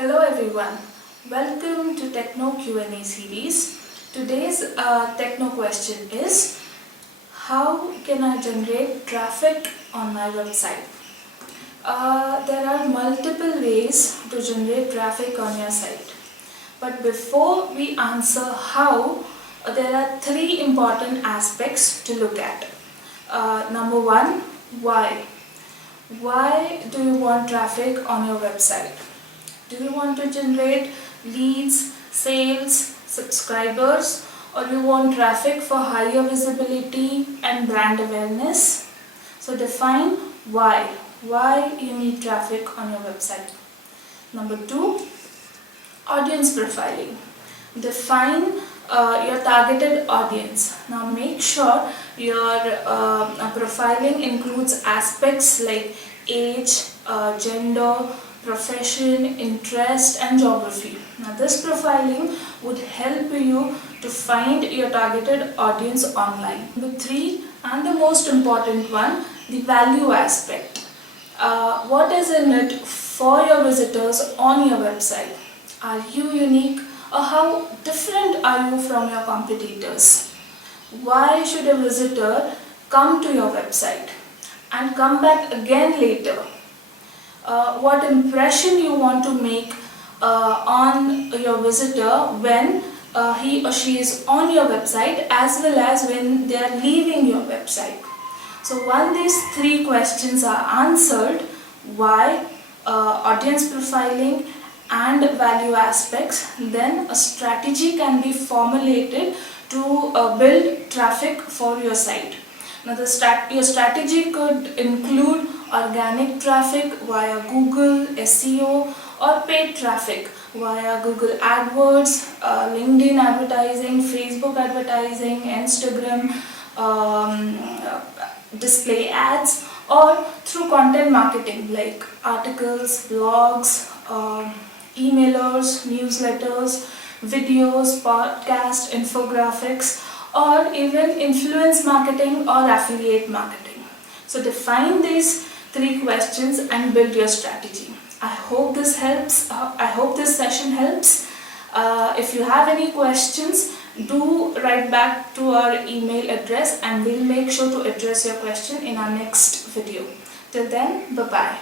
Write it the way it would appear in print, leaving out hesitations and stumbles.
Hello everyone, welcome to Techno Q&A series. Today's Techno question is, how can I generate traffic on my website? There are multiple ways to generate traffic on your site. But before we answer how, there are three important aspects to look at. Number one, why? Why do you want traffic on your website? Do you want to generate leads, sales, subscribers, or do you want traffic for higher visibility and brand awareness? So define why. Why you need traffic on your website. Number two, audience profiling. Define your targeted audience. Now make sure your profiling includes aspects like age, gender, profession, interest and geography. Now this profiling would help you to find your targeted audience online. Number three, and the most important one, the value aspect. What is in it for your visitors on your website? Are you unique, or how different are you from your competitors? Why should a visitor come to your website and come back again later? What impression you want to make on your visitor when he or she is on your website, as well as when they are leaving your website. So once these three questions are answered, why, audience profiling and value aspects, then a strategy can be formulated to build traffic for your site. Now your strategy could include organic traffic via Google, SEO, or paid traffic via Google AdWords, LinkedIn advertising, Facebook advertising, Instagram, display ads, or through content marketing like articles, blogs, emailers, newsletters, videos, podcasts, infographics, or even influence marketing or affiliate marketing. So define these three questions and build your strategy. I hope this helps. I hope this session helps. If you have any questions, do write back to our email address and we'll make sure to address your question in our next video. Till then, bye-bye.